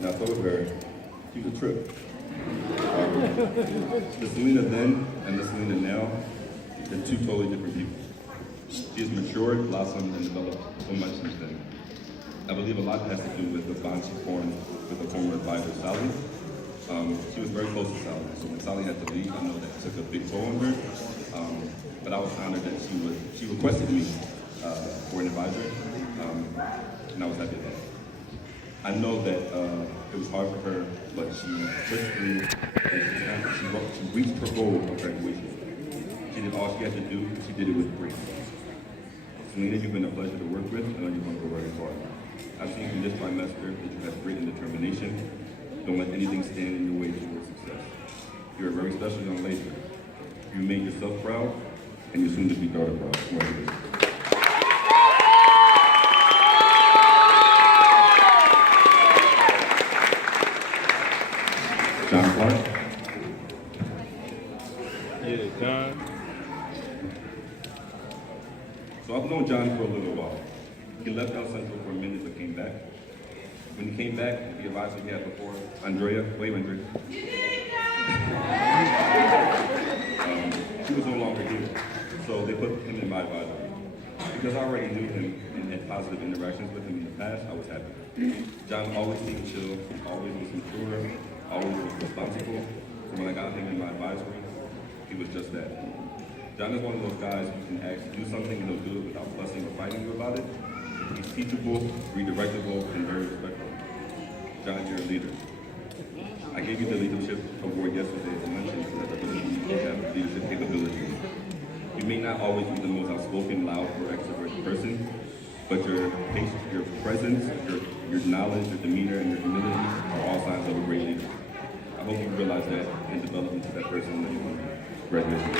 And I told her she was a trip. The Selena then and the Selena now, they're two totally different people. She has matured, blossomed, and developed so much since then. I believe a lot has to do with the bond she formed with the former advisor, Sally. She was very close to Sally, so when Sally had to leave, I know that took a big toll on her. But I was honored that she requested me for an advisor, and I was happy about it. I know that it was hard for her, but she pushed through, and she reached her goal of graduation. She did all she had to do, and she did it with grace. Selena, you've been a pleasure to work with, and I know you're going to go very far. I've seen from this trimester that you have great determination. Don't let anything stand in your way towards success. You're a very special young lady. You made yourself proud, and your soon-to-be daughter proud. Congratulations. John Clark. Yeah, John. So I've known John for a little while. He left El Centro for a minute but came back. When he came back, the advisor he had before, Andrea, wait, Andrea. She was no longer here. So they put him in my advisory. Because I already knew him and had positive interactions with him in the past, I was happy. John always seemed chill, always was mature, always was responsible. So when I got him in my advisory, he was just that. John is one of those guys you can ask to do something and he'll do it without fussing or fighting you about it. He's teachable, redirectable, and very respectful. John, you're a leader. I gave you the leadership award yesterday, as I mentioned, because I believe you have leadership capabilities. You may not always be the most outspoken, loud, or extroverted person, but your presence, your knowledge, your demeanor, and your humility are all signs of a great leader. I hope you realize that and develop into that person that you want to be. Congratulations.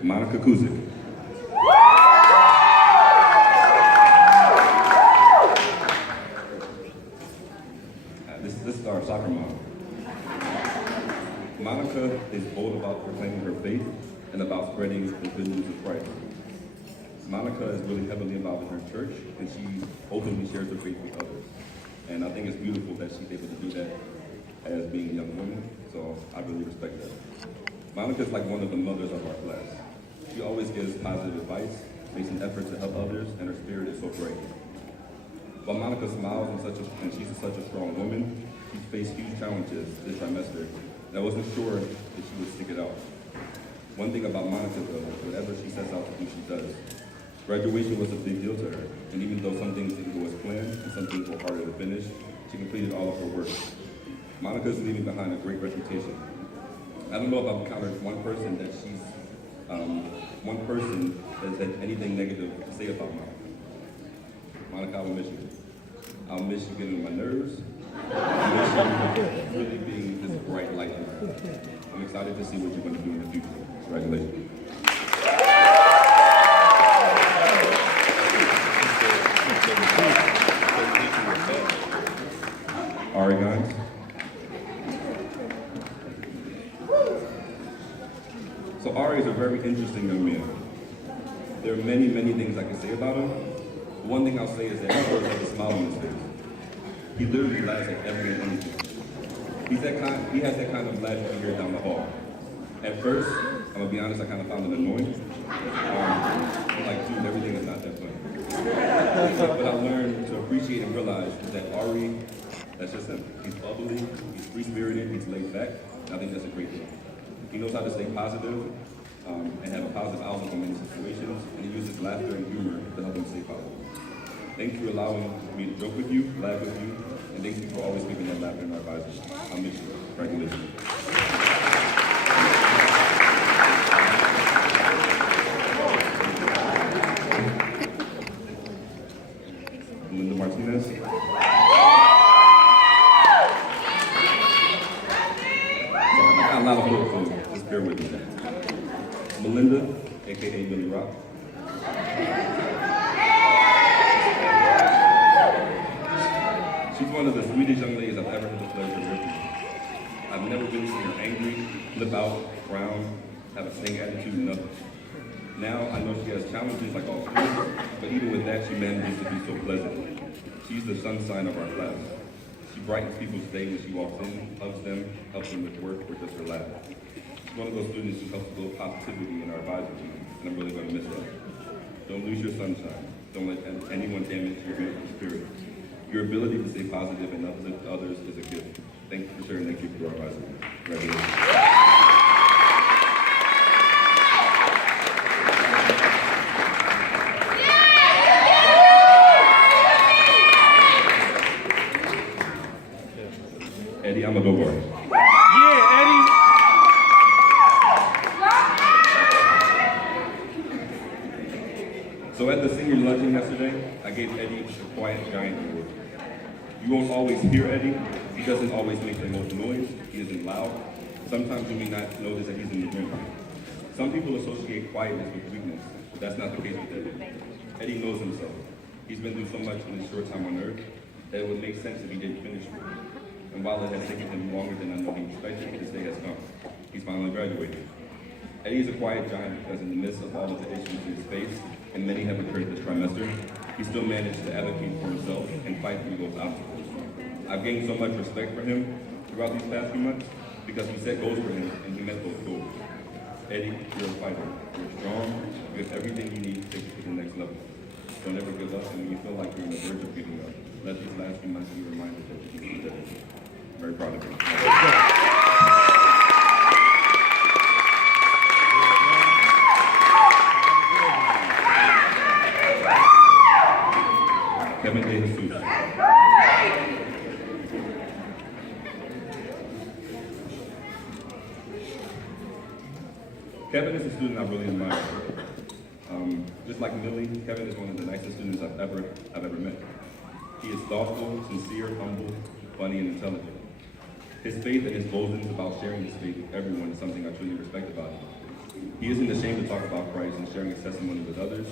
Monica Kuzik. This is our soccer mom. Monica is bold about proclaiming her faith and about spreading the good news of Christ. Monica is really heavily involved in her church, and she openly shares her faith with others. And I think it's beautiful that she's able to do that as being a young woman, so I really respect that. Monica is like one of the mothers of our class. She always gives positive advice, makes an effort to help others, and her spirit is so bright. While Monica smiles and she's such a strong woman, she's faced huge challenges this trimester, and I wasn't sure that she would stick it out. One thing about Monica though, whatever she sets out to do, she does. Graduation was a big deal to her, and even though some things didn't go as planned and some things were harder to finish, she completed all of her work. Monica is leaving behind a great reputation. I don't know if I've encountered one person that has anything negative to say about Monica. Monica, I will miss you. I'll miss you getting on my nerves. I'll miss you really being this bright light in my life. I'm excited to see what you're going to do in the future. Congratulations. Ari guys. So Ari is a very interesting young man. There are many, many things I can say about him. One thing I'll say is that he always has a smile on his face. He literally laughs at every and anything. He has that kind of laugh you hear down the hall. At first, I'm gonna be honest, I kind of found it annoying. I'm like, dude, everything is not that funny. But I learned to appreciate and realize that Ari, that's just him. He's bubbly, he's free-spirited, he's laid back, and I think that's a great thing. He knows how to stay positive and have a positive outlook on many situations, and he uses laughter and humor to help him stay positive. Thank you for allowing me to joke with you, laugh with you, and thank you for always keeping that laughter in our advisors. I'll miss you. Congratulations. Linda Martinez. I got a lot of hope, so just bear with me. Melinda, aka Billy Rock. She's one of the sweetest young ladies I've ever had the pleasure of working with. I've never been seen her angry, flip out, frown, have a sting attitude, nothing. Now I know she has challenges like all students, but even with that, she manages to be so pleasant. She's the sunshine of our class. She brightens people's day when she walks in, hugs them, helps them with work, or just her laugh. She's one of those students who helps build positivity in our advisory team, and I'm really going to miss her. Don't lose your sunshine. Don't let anyone damage your beautiful spirit. Your ability to stay positive and uplift others is a gift. Thank you for sharing that gift with our advisory. Congratulations. Eddie, I'm a go-bar. Yeah, Eddie. So at the senior luncheon yesterday, I gave Eddie the Quiet Giant Award. You won't always hear Eddie. He doesn't always make the most noise. He isn't loud. Sometimes you may not notice that he's in the room. Some people associate quietness with weakness, but that's not the case with Eddie. Eddie knows himself. He's been through so much in his short time on Earth that it would make sense if he didn't finish school. And while it has taken him longer than I know he expected, his day has come. He's finally graduated. Eddie is a quiet giant because in the midst of all of the issues he's faced, and many have occurred this trimester, he still managed to advocate for himself and fight through those obstacles. I've gained so much respect for him throughout these past few months because we set goals for him and he met those goals. Eddie, you're a fighter. You're strong. You have everything you need to take you to the next level. Don't ever give up, and when you feel like you're on the verge of giving up, let these last few months be reminded that you can do that. I'm very proud of you. Kevin Davis. Kevin is a student I really admire. Just like Millie, Kevin is one of the nicest students I've ever met. He is thoughtful, sincere, humble, funny, and intelligent. His faith and his boldness about sharing his faith with everyone is something I truly respect about him. He isn't ashamed to talk about Christ and sharing his testimony with others.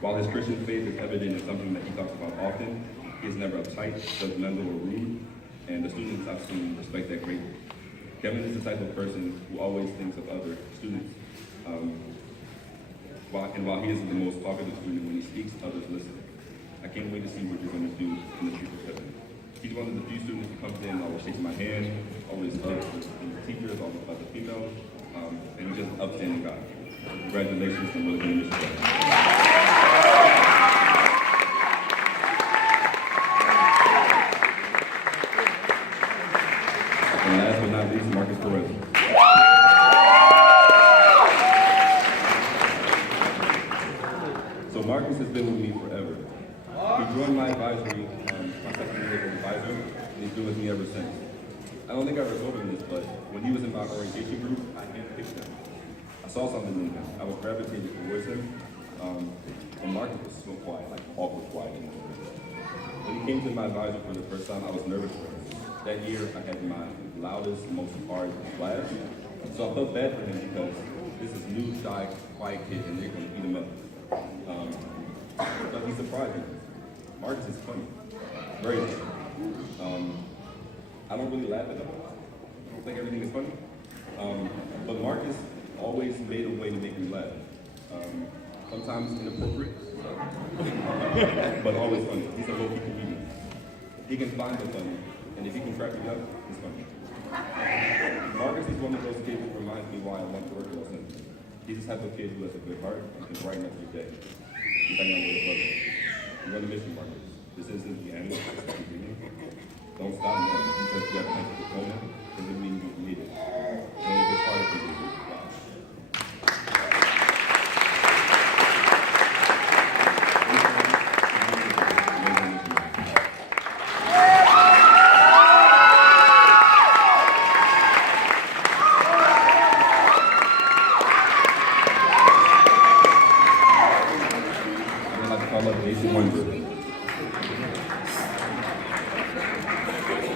While his Christian faith is evident in something that he talks about often, he is never uptight, judgmental, or rude, and the students I've seen respect that greatly. Kevin is the type of person who always thinks of other students. While he isn't the most talkative student, when he speaks, others listen. I can't wait to see what you're going to do in the future, Kevin. He's one of the few students who comes in, always shakes my hand, always loves the teachers, all the other females, and he's just an upstanding guy. Congratulations, I'm really going to miss you guys. And last but not least, Marcus Perez. So Marcus has been with me forever. He joined my advisory, my second year as an advisor, and he's been with me ever since. I don't think I ever told him this, but when he was in my orientation group, I handpicked him. I saw something in him. I was gravitated towards him, and Marcus was so quiet, like awkward quiet. When he came to my advisor for the first time, I was nervous for him. That year, I had my loudest, most hard class, so I felt bad for him because this is new, shy, quiet kid, and they're going to eat him up. But he surprised me. Marcus is funny, very funny. I don't really laugh at him. I don't think everything is funny. But Marcus always made a way to make me laugh. Sometimes inappropriate, but always funny. He's a low-key comedian. He can find the funny, and if he can crack me up, it's funny. Marcus is one of those kids who reminds me why I want to work at Los Angeles. He's the type of kid who has a good heart and can brighten up your day. He's like my little brother. I'm going to miss you, Marcus. This isn't the end, it's the beginning. Don't stop now because you have a diploma, because it means you need it.